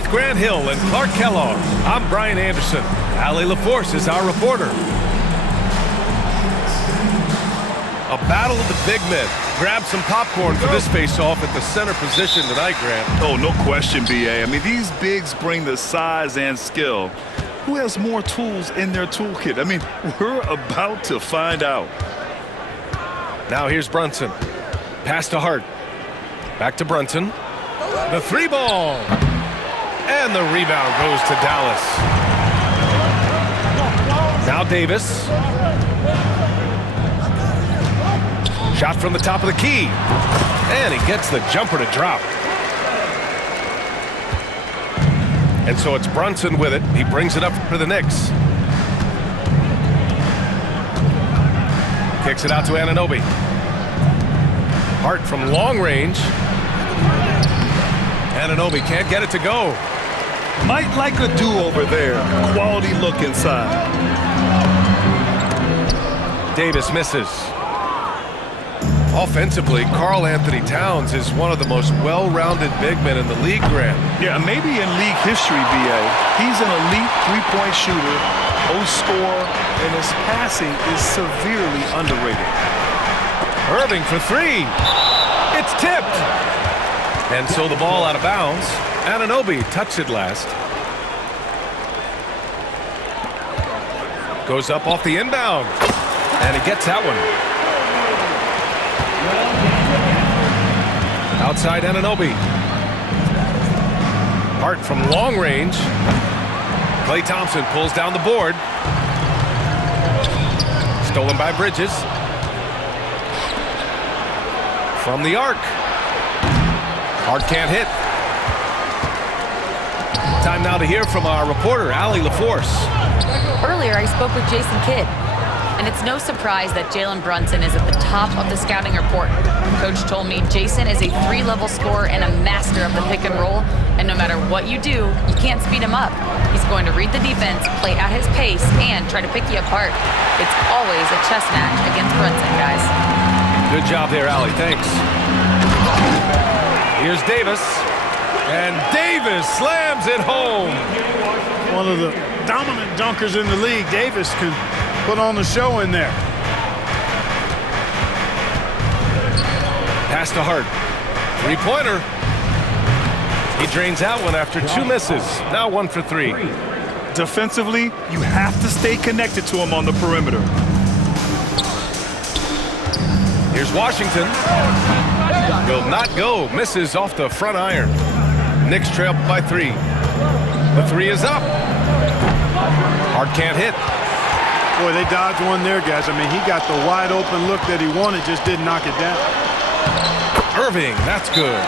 With Grant Hill and Clark Kellogg, I'm Brian Anderson. Allie LaForce is our reporter. A battle of the big men. Grab some popcorn for this face-off at the center position tonight, Grant. Oh, no question, B.A. I mean, these bigs bring the size and skill. Who has more tools in their toolkit? I mean, we're about to find out. Now here's Brunson. Pass to Hart. Back to Brunson. The three ball. And the rebound goes to Dallas. Now Davis. Shot from the top of the key. And he gets the jumper to drop. And so it's Brunson with it. He brings it up for the Knicks. Kicks it out to Anunoby. Hart from long range. Anunoby can't get it to go. Might like a do-over there. Quality look inside. Davis misses. Offensively, Karl Anthony Towns is one of the most well-rounded big men in the league, Grant. Yeah, maybe in league history, B.A. He's an elite three-point shooter, post scorer, and his passing is severely underrated. Irving for three. It's tipped. And so the ball out of bounds. Anunoby touched it last. Goes up off the inbound. And he gets that one. Outside Anunoby. Hart from long range. Klay Thompson pulls down the board. Stolen by Bridges. From the arc. Hart can't hit. Time now to hear from our reporter, Allie LaForce. Earlier, I spoke with Jason Kidd, and it's no surprise that Jalen Brunson is at the top of the scouting report. Coach told me Jason is a three-level scorer and a master of the pick and roll, and no matter what you do, you can't speed him up. He's going to read the defense, play at his pace, and try to pick you apart. It's always a chess match against Brunson, guys. Good job there, Allie. Thanks. Here's Davis. And Davis slams it home. One of the dominant dunkers in the league. Davis can put on the show in there. Pass to Hart. Three-pointer. He drains that one after two misses. Now 1 for 3. Defensively, you have to stay connected to him on the perimeter. Here's Washington. Will not go. Misses off the front iron. Knicks trail by 3. The 3 is up. Hart can't hit. Boy, they dodged one there, guys. I mean, he got the wide open look that he wanted, just didn't knock it down. Irving, that's good.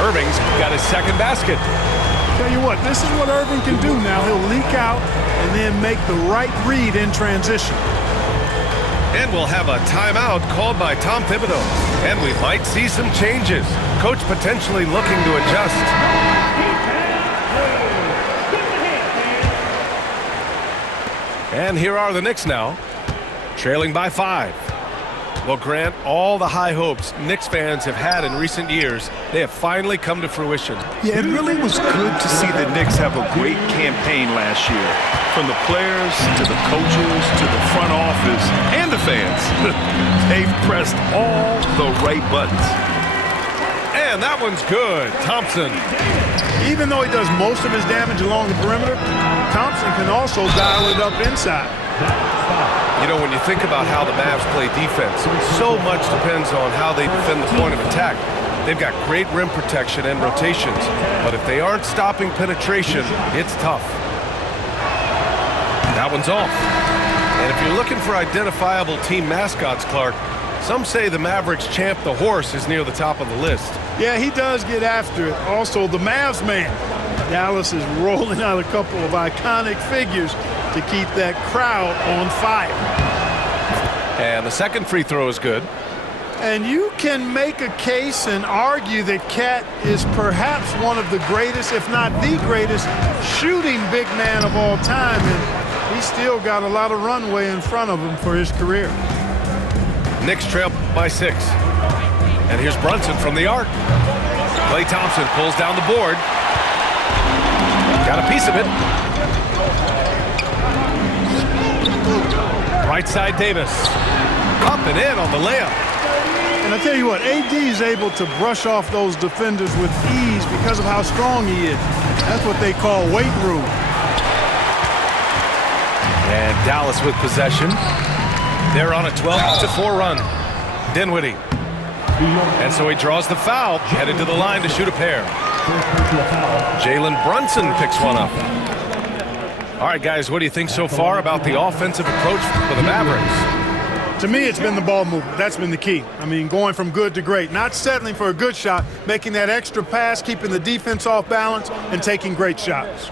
Irving's got his second basket. Tell you what, this is what Irving can do now. He'll leak out and then make the right read in transition. And we'll have a timeout called by Tom Thibodeau. And we might see some changes. Coach potentially looking to adjust. And here are the Knicks now, trailing by 5. Well, Grant, all the high hopes Knicks fans have had in recent years, they have finally come to fruition. Yeah, it really was good to see the Knicks have a great campaign last year. From the players to the coaches to the front office and the fans. They've pressed all the right buttons. And that one's good. Thompson. Even though he does most of his damage along the perimeter, Thompson can also dial it up inside. You know, when you think about how the Mavs play defense, so much depends on how they defend the point of attack. They've got great rim protection and rotations, but if they aren't stopping penetration, it's tough. That one's off. And if you're looking for identifiable team mascots, Clark, some say the Mavericks champ, the horse, is near the top of the list. Yeah, he does get after it. Also, the Mavs man. Dallas is rolling out a couple of iconic figures to keep that crowd on fire. And the second free throw is good. And you can make a case and argue that Cat is perhaps one of the greatest, if not the greatest, shooting big man of all time. And he's still got a lot of runway in front of him for his career. Knicks trail by 6. And here's Brunson from the arc. Klay Thompson pulls down the board. Got a piece of it. Right side Davis. Up and in on the layup. And I tell you what, AD is able to brush off those defenders with ease because of how strong he is. That's what they call weight room. And Dallas with possession. They're on a 12-4 run. Dinwiddie. And so he draws the foul, headed to the line to shoot a pair. Jalen Brunson picks one up. All right, guys, what do you think so far about the offensive approach for the Mavericks? To me, it's been the ball movement. That's been the key. I mean, going from good to great. Not settling for a good shot, making that extra pass, keeping the defense off balance, and taking great shots.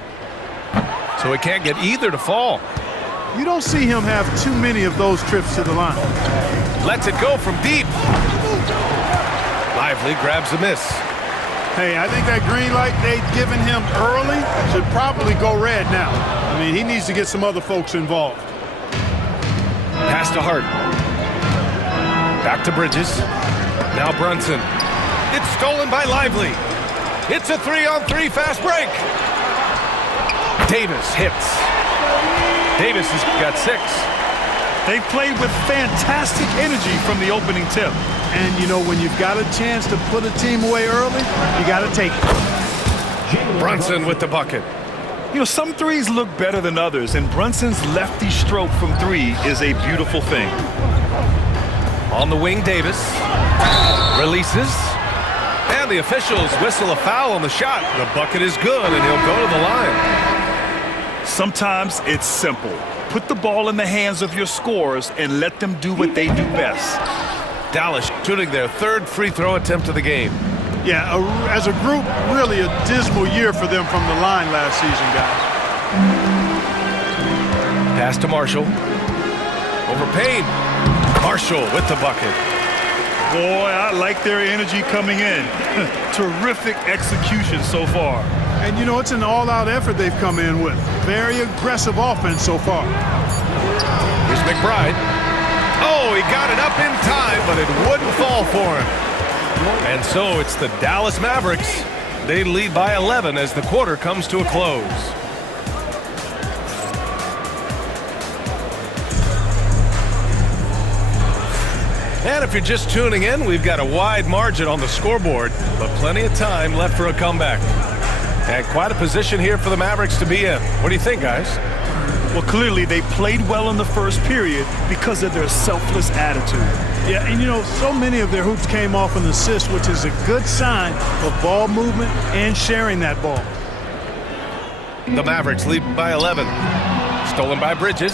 So he can't get either to fall. You don't see him have too many of those trips to the line. Lets it go from deep. Lively grabs a miss. Hey, I think that green light they'd given him early should probably go red now. I mean, he needs to get some other folks involved. Pass to Hart. Back to Bridges. Now Brunson. It's stolen by Lively. It's a 3-on-3 fast break. Davis hits. Davis has got 6. They played with fantastic energy from the opening tip. And, you know, when you've got a chance to put a team away early, you got to take it. Brunson with the bucket. You know, some threes look better than others, and Brunson's lefty stroke from 3 is a beautiful thing. On the wing, Davis. Releases. And the officials whistle a foul on the shot. The bucket is good, and he'll go to the line. Sometimes it's simple. Put the ball in the hands of your scorers and let them do what they do best. Dallas shooting their 3rd free throw attempt of the game. Yeah, as a group, really a dismal year for them from the line last season, guys. Pass to Marshall. Over Payne. Marshall with the bucket. Boy, I like their energy coming in. Terrific execution so far. And, you know, it's an all-out effort they've come in with. Very aggressive offense so far. Here's McBride. Oh, he got it up in time, but it wouldn't fall for him. And so it's the Dallas Mavericks. They lead by 11 as the quarter comes to a close. And if you're just tuning in, we've got a wide margin on the scoreboard, but plenty of time left for a comeback. And quite a position here for the Mavericks to be in. What do you think, guys? Well, clearly they played well in the first period because of their selfless attitude. Yeah, and you know, so many of their hoops came off an assist, which is a good sign of ball movement and sharing that ball. The Mavericks lead by 11. Stolen by Bridges.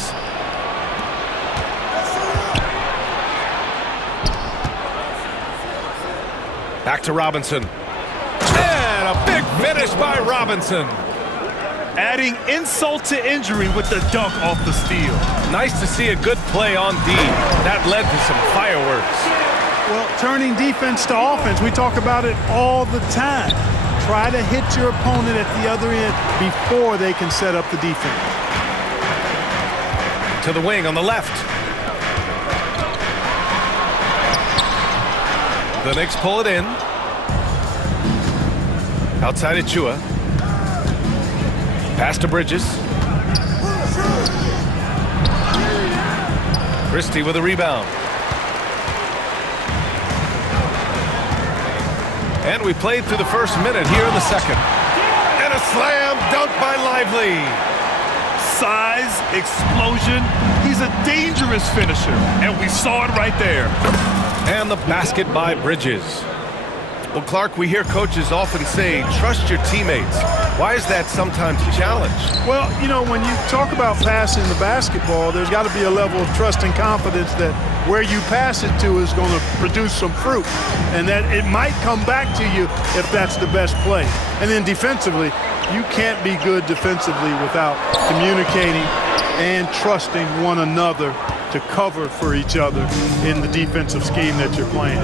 Back to Robinson. And a big finish by Robinson. Adding insult to injury with the dunk off the steal. Nice to see a good play on D. That led to some fireworks. Well, turning defense to offense, we talk about it all the time. Try to hit your opponent at the other end before they can set up the defense. To the wing on the left. The Knicks pull it in. Outside Achua. Pass to Bridges. Christie with a rebound. And we played through the first minute here in the second. And a slam dunk by Lively. Size, explosion. He's a dangerous finisher, and we saw it right there. And the basket by Bridges. Well, Clark, we hear coaches often say, trust your teammates. Why is that sometimes a challenge? Well, you know, when you talk about passing the basketball, there's got to be a level of trust and confidence that where you pass it to is going to produce some fruit, and that it might come back to you if that's the best play. And then defensively, you can't be good defensively without communicating and trusting one another to cover for each other in the defensive scheme that you're playing.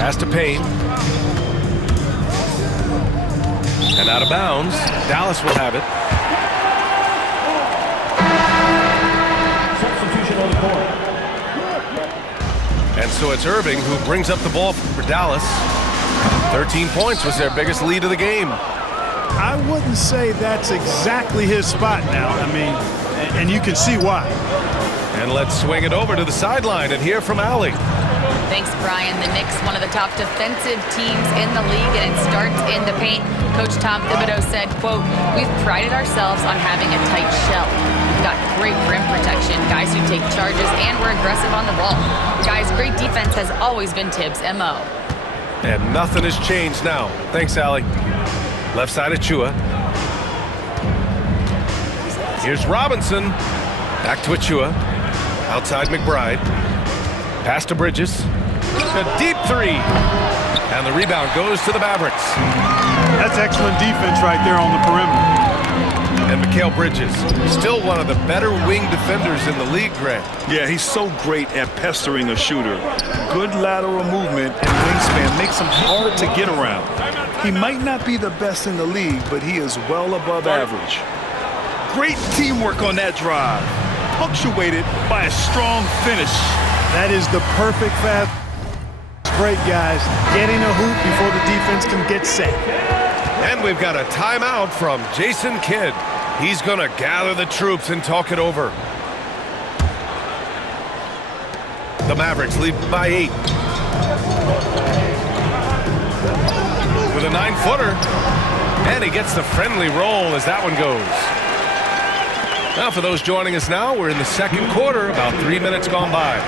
Pass to Payne. And out of bounds. Dallas will have it. Substitution on the court. And so it's Irving who brings up the ball for Dallas. 13 points was their biggest lead of the game. I wouldn't say that's exactly his spot now. I mean, and you can see why. And let's swing it over to the sideline and hear from Allie. Thanks, Brian. The Knicks, one of the top defensive teams in the league, and it starts in the paint. Coach Tom Thibodeau said, quote, "We've prided ourselves on having a tight shell. We've got great rim protection, guys who take charges, and we're aggressive on the ball. Guys, great defense has always been Tibbs' MO." And nothing has changed now. Thanks, Allie. Left side of Chua. Here's Robinson. Back to Achua. Outside McBride. Pass to Bridges. A deep three. And the rebound goes to the Mavericks. That's excellent defense right there on the perimeter. And Mikal Bridges, still one of the better wing defenders in the league, Grant. Yeah, he's so great at pestering a shooter. Good lateral movement and wingspan makes him hard to get around. He might not be the best in the league, but he is well above average. Great teamwork on that drive, punctuated by a strong finish. That is the perfect fast break, guys. Getting a hoop before the defense can get set. And we've got a timeout from Jason Kidd. He's going to gather the troops and talk it over. The Mavericks lead by 8. With a 9-footer. And he gets the friendly roll as that one goes. Now, for those joining us now, we're in the second quarter, about 3 minutes gone by.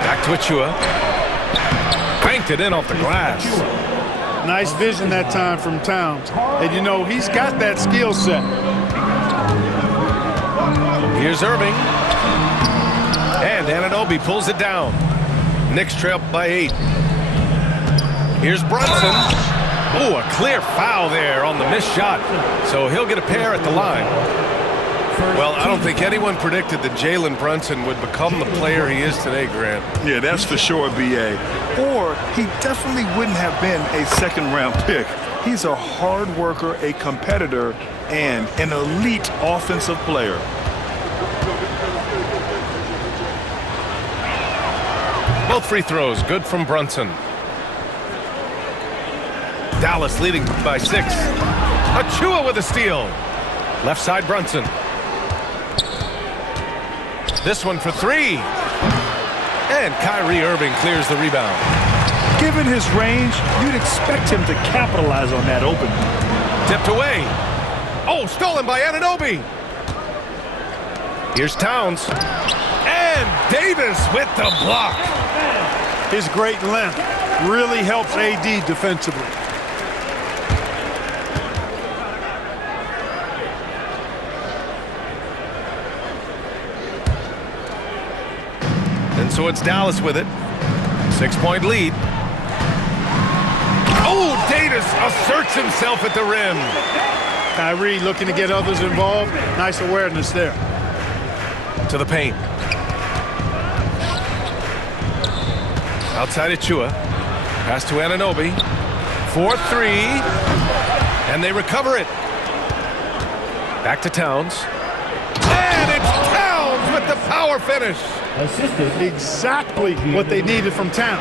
Back to Achua. Banked it in off the glass. Nice vision that time from Towns. And, you know, he's got that skill set. Here's Irving. And Anunoby pulls it down. Knicks trail by 8. Here's Brunson. Oh, a clear foul there on the missed shot. So he'll get a pair at the line. Well, I don't think anyone predicted that Jalen Brunson would become the player he is today, Grant. Yeah, that's for sure, B.A. Or he definitely wouldn't have been a second-round pick. He's a hard worker, a competitor, and an elite offensive player. Both free throws, good from Brunson. Dallas leading by 6. Achua with a steal. Left side Brunson. This one for 3. And Kyrie Irving clears the rebound. Given his range, you'd expect him to capitalize on that opening. Tipped away. Oh, stolen by Anunoby. Here's Towns. And Davis with the block. His great length really helps AD defensively. And so it's Dallas with it. 6-point lead. Oh, Davis asserts himself at the rim. Kyrie looking to get others involved. Nice awareness there. To the paint. Outside Achua. Pass to Anunoby. 4-3. And they recover it. Back to Towns. And it's Towns with the power finish. Exactly what they needed from Towns.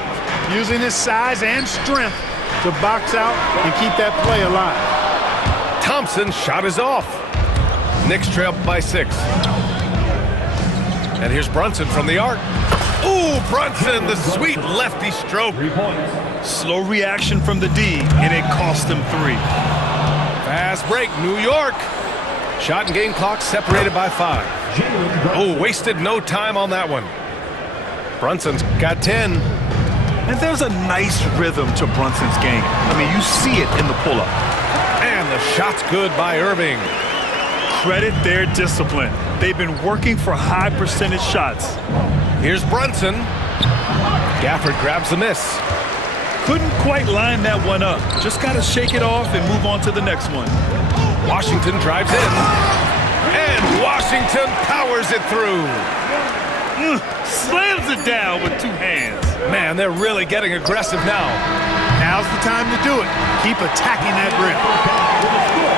Using his size and strength to box out and keep that play alive. Thompson's shot is off. Knicks trail by 6. And here's Brunson from the arc. Ooh, Brunson, the sweet lefty stroke. Slow reaction from the D, and it cost him 3. Fast break, New York. Shot and game clock separated by 5. Oh, wasted no time on that one. Brunson's got 10. And there's a nice rhythm to Brunson's game. I mean, you see it in the pull-up. And the shot's good by Irving. Credit their discipline. They've been working for high percentage shots. Here's Brunson. Gafford grabs the miss. Couldn't quite line that one up. Just got to shake it off and move on to the next one. Washington drives in. And Washington powers it through. Slams it down with 2 hands. Man, they're really getting aggressive now. Now's the time to do it. Keep attacking that rim.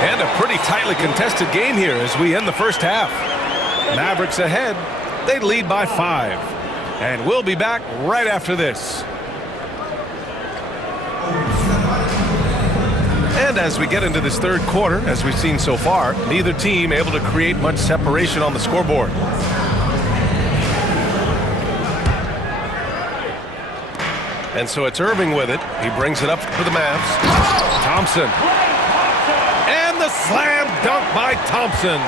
And a pretty tightly contested game here as we end the first half. Mavericks ahead. They lead by 5. And we'll be back right after this. And as we get into this third quarter, as we've seen so far, neither team able to create much separation on the scoreboard. And so it's Irving with it. He brings it up for the Mavs. Thompson. And the slam dunk by Thompson.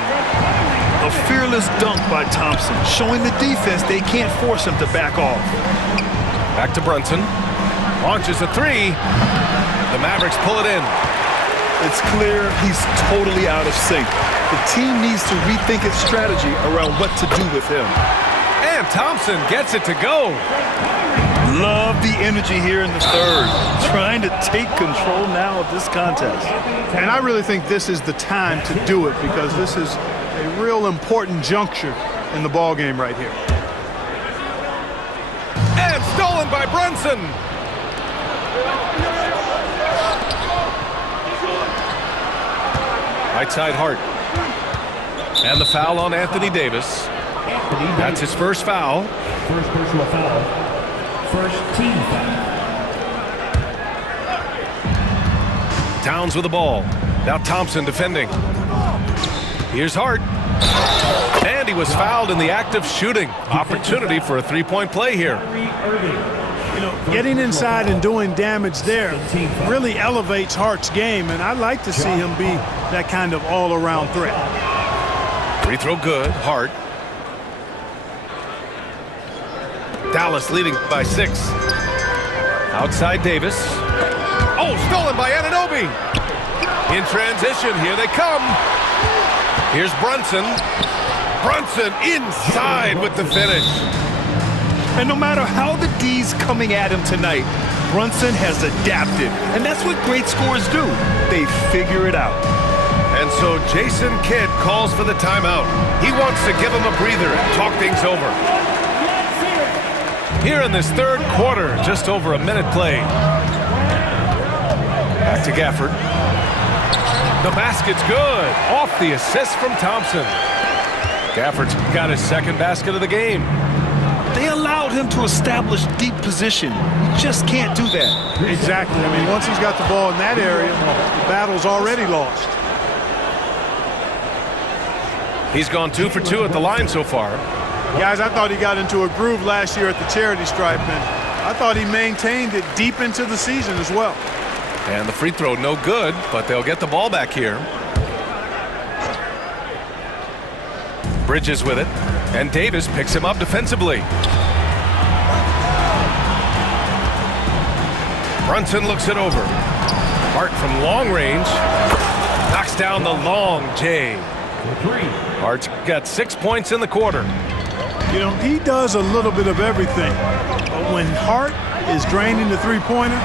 A fearless dunk by Thompson, showing the defense they can't force him to back off. Back to Brunson. Launches a three. The Mavericks pull it in. It's clear he's totally out of sync. The team needs to rethink its strategy around what to do with him. And Thompson gets it to go. Love the energy here in the third. Trying to take control now of this contest. And I really think this is the time to do it because this is a real important juncture in the ball game right here. And stolen by Brunson. Right side Hart. And the foul on Anthony Davis. That's his first foul. First personal foul. First team foul. Towns with the ball. Now Thompson defending. Here's Hart. And he was fouled in the act of shooting. Opportunity for a three-point play here. You know, getting inside and doing damage there really elevates Hart's game, and I'd like to see him be that kind of all-around threat. Free throw good. Hart. Dallas leading by 6. Outside Davis. Oh, stolen by Anunoby. In transition, here they come. Here's Brunson. Brunson inside with the finish. And no matter how the D's coming at him tonight, Brunson has adapted. And that's what great scorers do. They figure it out. And so Jason Kidd calls for the timeout. He wants to give him a breather and talk things over. Here in this third quarter, just over a minute played. Back to Gafford. The basket's good. Off the assist from Thompson. Gafford's got his second basket of the game. They allowed him to establish deep position. You just can't do that. Exactly. I mean, once he's got the ball in that area, the battle's already lost. He's gone 2 for 2 at the line so far. Guys, I thought he got into a groove last year at the charity stripe, and I thought he maintained it deep into the season as well. And the free throw no good, but they'll get the ball back here. Bridges with it, and Davis picks him up defensively. Brunson looks it over. Hart from long range knocks down the long J. Hart's got 6 points in the quarter. You know, he does a little bit of everything. But when Hart is draining the three-pointer,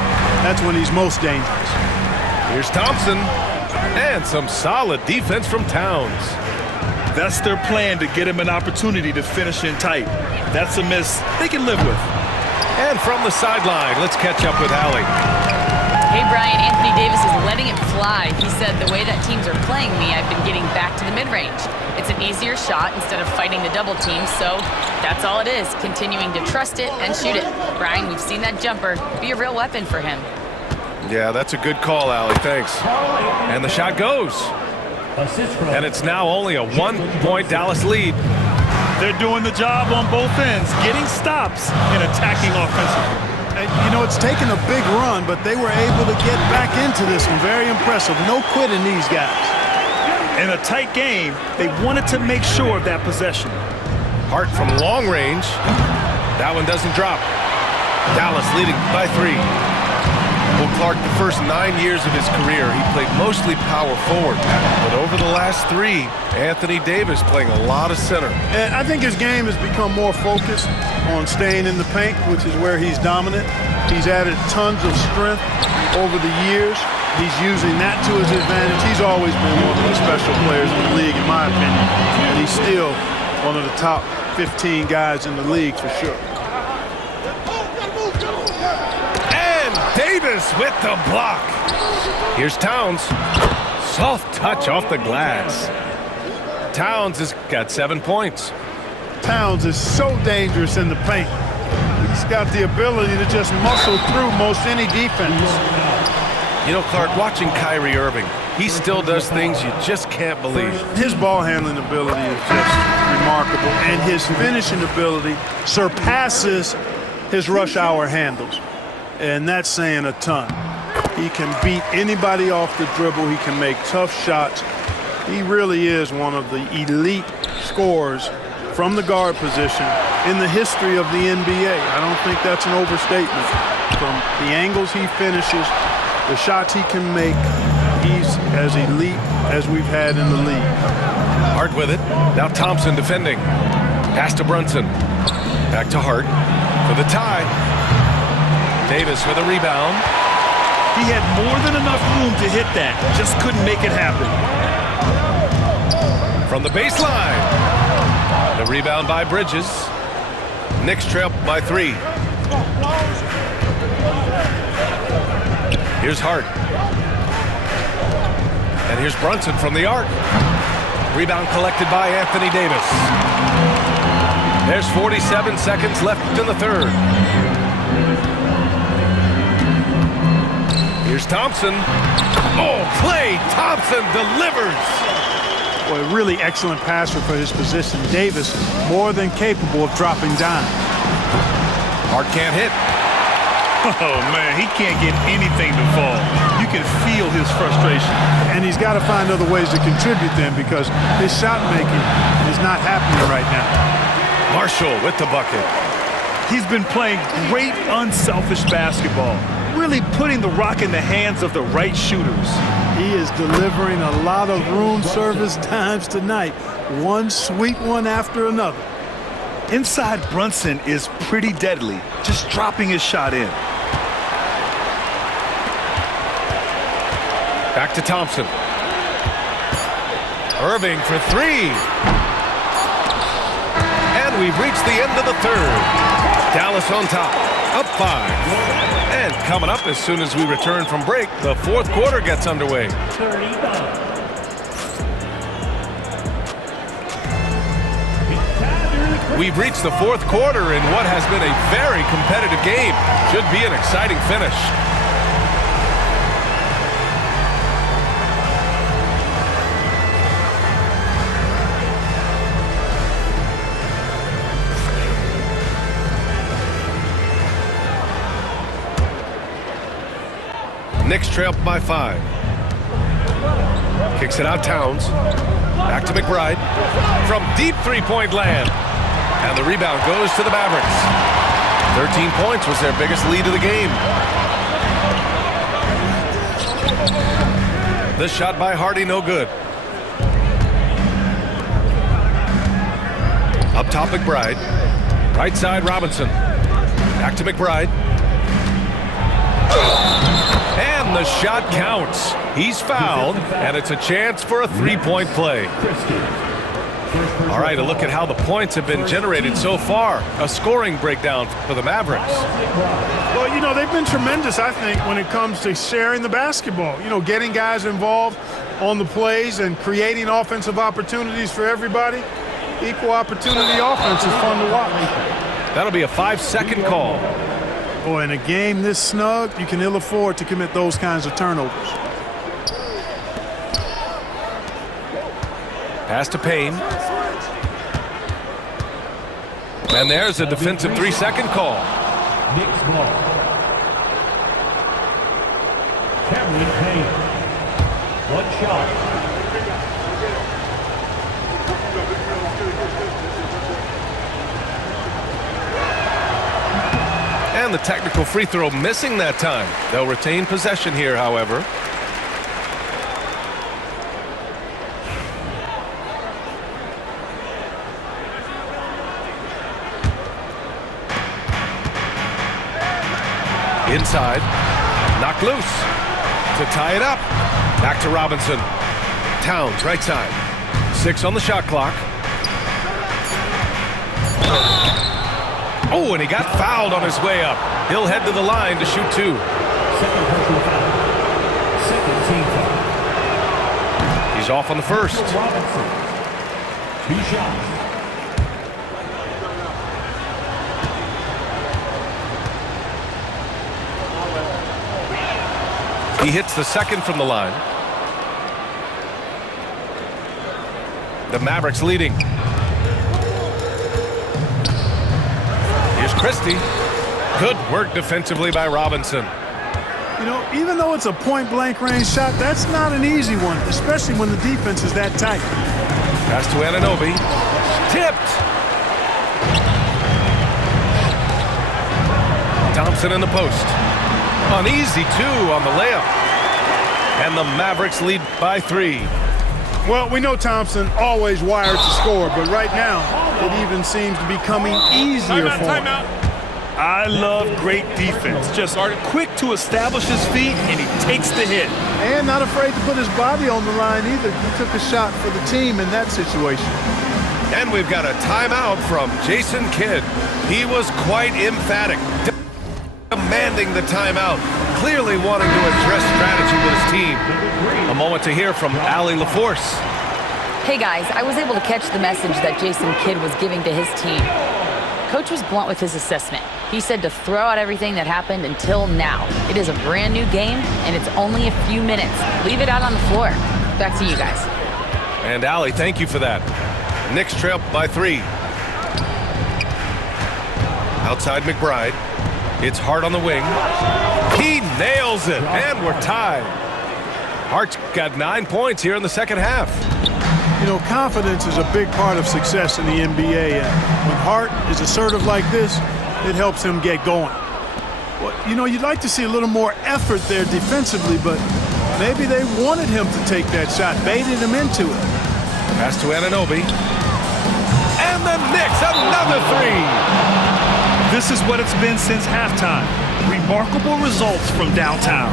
that's when he's most dangerous. Here's Thompson. And some solid defense from Towns. That's their plan, to get him an opportunity to finish in tight. That's a miss they can live with. And from the sideline, let's catch up with Allie. Hey, Brian, Anthony Davis is letting it fly. He said, the way that teams are playing me, I've been getting back to the mid-range. It's an easier shot instead of fighting the double team, so that's all it is, continuing to trust it and shoot it. Brian, we've seen that jumper be a real weapon for him. Yeah, that's a good call, Allie. Thanks. And the shot goes. And it's now only a 1-point Dallas lead. They're doing the job on both ends, getting stops and attacking offensively. And, you know, it's taken a big run, but they were able to get back into this one. Very impressive. No quitting these guys. In a tight game, they wanted to make sure of that possession. Hart from long range. That one doesn't drop. Dallas leading by 3. Well, Clark, the first 9 years of his career, he played mostly power forward. But over the last 3, Anthony Davis playing a lot of center. And I think his game has become more focused on staying in the paint, which is where he's dominant. He's added tons of strength over the years. He's using that to his advantage. He's always been one of the special players in the league, in my opinion. And he's still one of the top 15 guys in the league for sure. Davis with the block. Here's Towns. Soft touch off the glass. Towns has got 7 points. Towns is so dangerous in the paint. He's got the ability to just muscle through most any defense. You know, Clark, watching Kyrie Irving, he still does things you just can't believe. His ball handling ability is just remarkable, and his finishing ability surpasses his rush hour handles, and that's saying a ton. He can beat anybody off the dribble. He can make tough shots. He really is one of the elite scorers from the guard position in the history of the NBA. I don't think that's an overstatement. From the angles he finishes, the shots he can make, he's as elite as we've had in the league. Hart with it. Now Thompson defending. Pass to Brunson. Back to Hart for the tie. Davis with a rebound. He had more than enough room to hit that. Just couldn't make it happen. From the baseline. The rebound by Bridges. Knicks trail by 3. Here's Hart. And here's Brunson from the arc. Rebound collected by Anthony Davis. There's 47 seconds left in the third. Here's Thompson. Oh, Klay Thompson delivers. Boy, a really excellent passer for his position. Davis more than capable of dropping down. Hart can't hit. Oh, man, he can't get anything to fall. You can feel his frustration. And he's got to find other ways to contribute then, because his shot making is not happening right now. Marshall with the bucket. He's been playing great unselfish basketball, really putting the rock in the hands of the right shooters. He is delivering a lot of room service times tonight. One sweet one after another. Inside Brunson is pretty deadly, just dropping his shot in. Back to Thompson. Irving for 3. And we've reached the end of the third. Dallas on top, up 5. And coming up as soon as we return from break, the fourth quarter gets underway. 39. We've reached the fourth quarter in what has been a very competitive game. Should be an exciting finish. Knicks trail by 5. Kicks it out Towns. Back to McBride. From deep three-point land. And the rebound goes to the Mavericks. 13 points was their biggest lead of the game. This shot by Hardy, no good. Up top, McBride. Right side, Robinson. Back to McBride. And the shot counts. He's fouled, and it's a chance for a three-point play. All right, a look at how the points have been generated so far. A scoring breakdown for the Mavericks. Well, you know, they've been tremendous, I think, when it comes to sharing the basketball. You know, getting guys involved on the plays and creating offensive opportunities for everybody. Equal opportunity offense is fun to watch. That'll be a 5-second call. Boy, in a game this snug, you can ill afford to commit those kinds of turnovers. Pass to Payne. And there's a defensive 3-second call. Knicks ball. Cameron Payne. One shot. And the technical free throw missing that time. They'll retain possession here, however. Inside, knocked loose to tie it up. Back to Robinson. Towns, right side. 6 on the shot clock. Oh, and he got fouled on his way up. He'll head to the line to shoot 2. Second personal foul. Second team foul. He's off on the first. Robinson. 2 shots. He hits the second from the line. The Mavericks leading. Here's Christie. Good work defensively by Robinson. You know, even though it's a point-blank range shot, that's not an easy one, especially when the defense is that tight. Pass to Anunoby. Tipped. Thompson in the post. An easy 2 on the layup. And the Mavericks lead by 3. Well, we know Thompson always wired to score, but right now it even seems to be coming easier for him. I love great defense. Just quick to establish his feet, and he takes the hit. And not afraid to put his body on the line either. He took a shot for the team in that situation. And we've got a timeout from Jason Kidd. He was quite emphatic, demanding the timeout, clearly wanting to address strategy with his team. A moment to hear from Allie LaForce. Hey guys, I was able to catch the message that Jason Kidd was giving to his team. Coach was blunt with his assessment. He said to throw out everything that happened until now. It is a brand new game, and it's only a few minutes. Leave it out on the floor. Back to you guys. And Allie, thank you for that. Knicks trail by 3. Outside McBride. It's Hart on the wing. He nails it, and we're tied. Hart's got 9 points here in the second half. You know, confidence is a big part of success in the NBA, and when Hart is assertive like this, it helps him get going. Well, you know, you'd like to see a little more effort there defensively, but maybe they wanted him to take that shot, baited him into it. Pass to Anunoby. And the Knicks, another 3. This is what it's been since halftime. Remarkable results from downtown.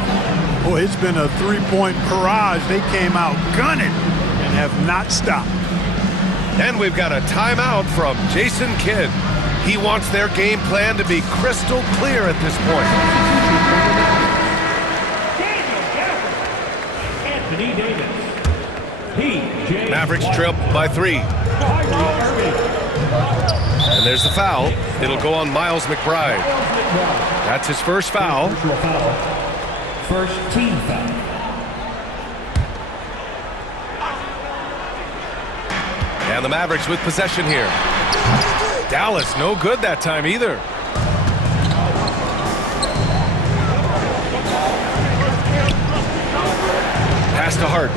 Boy, it's been a three-point barrage. They came out gunning and have not stopped. And we've got a timeout from Jason Kidd. He wants their game plan to be crystal clear at this point. Anthony Davis. P.J. Mavericks trail by 3. And there's the foul. It'll go on Miles McBride. That's his first foul. First team foul. And the Mavericks with possession here. Dallas no good that time either. Pass to Hart.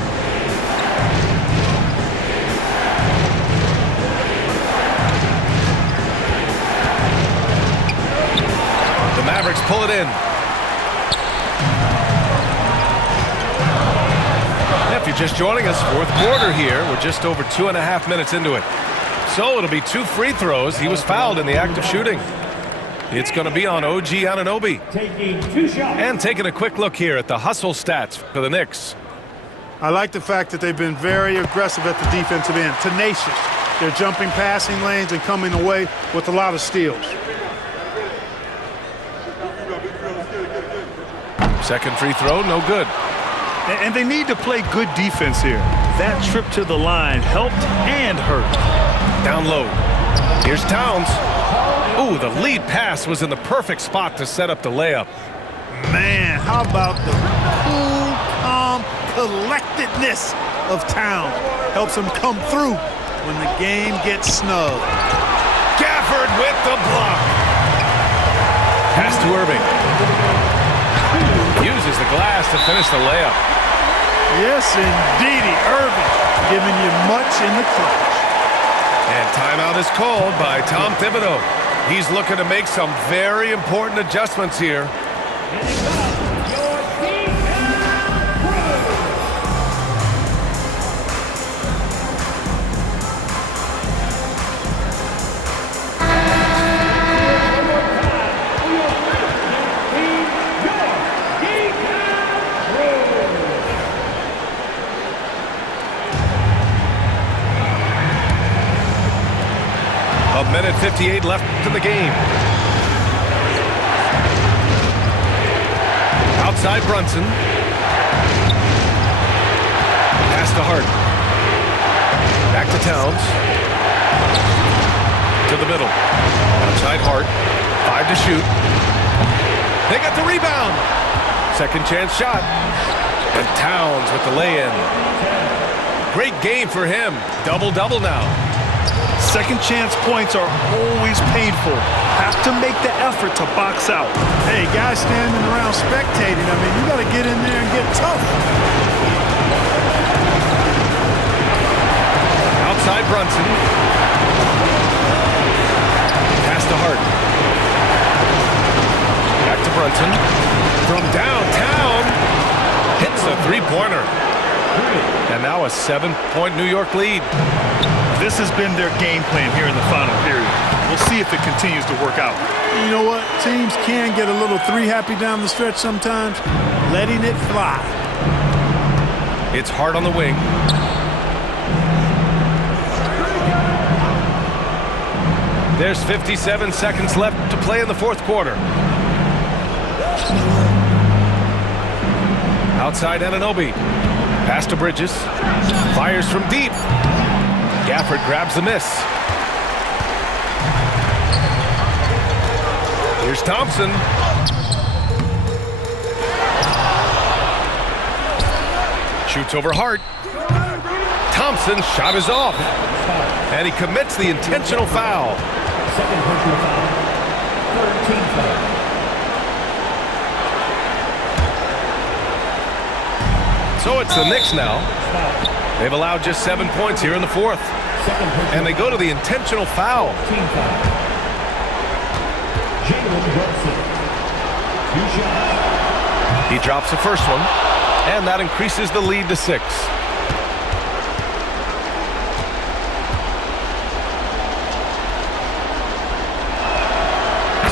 The Mavericks pull it in. If you're just joining us, fourth quarter here. We're just over 2.5 minutes into it. So it'll be 2 free throws. He was fouled in the act of shooting. It's going to be on OG Anunoby. Taking 2 shots. And taking a quick look here at the hustle stats for the Knicks. I like the fact that they've been very aggressive at the defensive end, tenacious. They're jumping passing lanes and coming away with a lot of steals. Second free throw, no good. And they need to play good defense here. That trip to the line helped and hurt. Down low. Here's Towns. Ooh, the lead pass was in the perfect spot to set up the layup. Man, how about the cool, calm collectedness of Towns? Helps him come through when the game gets snug. Gafford with the block. Pass to Irving. Uses the glass to finish the layup. Yes, indeedy. Irving giving you much in the clutch. And timeout is called by Tom Thibodeau. He's looking to make some very important adjustments here. A minute 58 left in the game. Outside Brunson. Pass to Hart. Back to Towns. To the middle. Outside Hart. 5 to shoot. They got the rebound. Second chance shot. And Towns with the lay-in. Great game for him. Double-double now. Second chance points are always painful. Have to make the effort to box out. Hey, guys standing around spectating. I mean, you got to get in there and get tough. Outside Brunson. Pass to Hart. Back to Brunson. From downtown. Hits a three-pointer. And now a 7-point New York lead. This has been their game plan here in the final period. We'll see if it continues to work out. You know what? Teams can get a little three-happy down the stretch sometimes. Letting it fly. It's Hart on the wing. There's 57 seconds left to play in the fourth quarter. Outside Anunoby. Pass to Bridges. Fires from deep. Gafford grabs the miss. Here's Thompson. Shoots over Hart. Thompson's shot is off. And he commits the intentional foul. Second personal foul. Third team foul. So it's the Knicks now. They've allowed just 7 points here in the fourth. And they go to the intentional foul. Team foul. Jalen Brunson. 2 shots. He drops the first one, and that increases the lead to 6.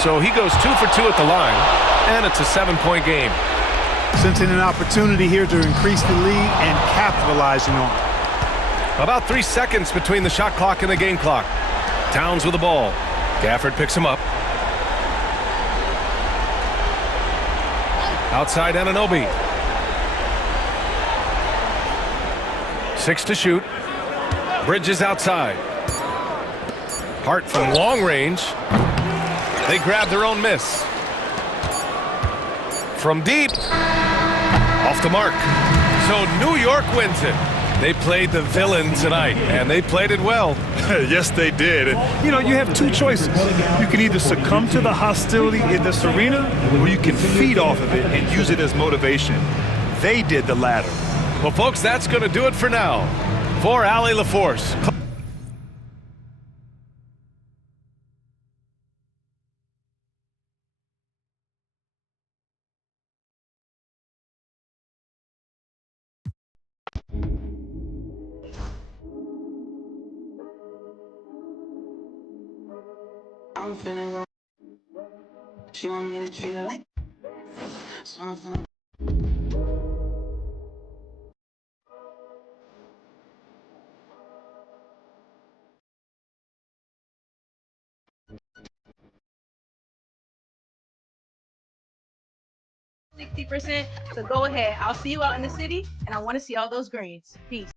So he goes 2 for 2 at the line, and it's a 7-point game. Sensing an opportunity here to increase the lead and capitalizing on it. About 3 seconds between the shot clock and the game clock. Towns with the ball. Gafford picks him up. Outside Anunoby. 6 to shoot. Bridges outside. Hart from long range. They grab their own miss. From deep. Off the mark. So New York wins it. They played the villain tonight, and they played it well. Yes, they did. And, you know, you have two choices. You can either succumb to the hostility in this arena, or you can feed off of it and use it as motivation. They did the latter. Well, folks, that's going to do it for now. For Allie LaForce. I'm finna go. She want me to treat her like. So I'm finna. %, so go ahead. I'll see you out in the city, and I want to see all those grades. Peace.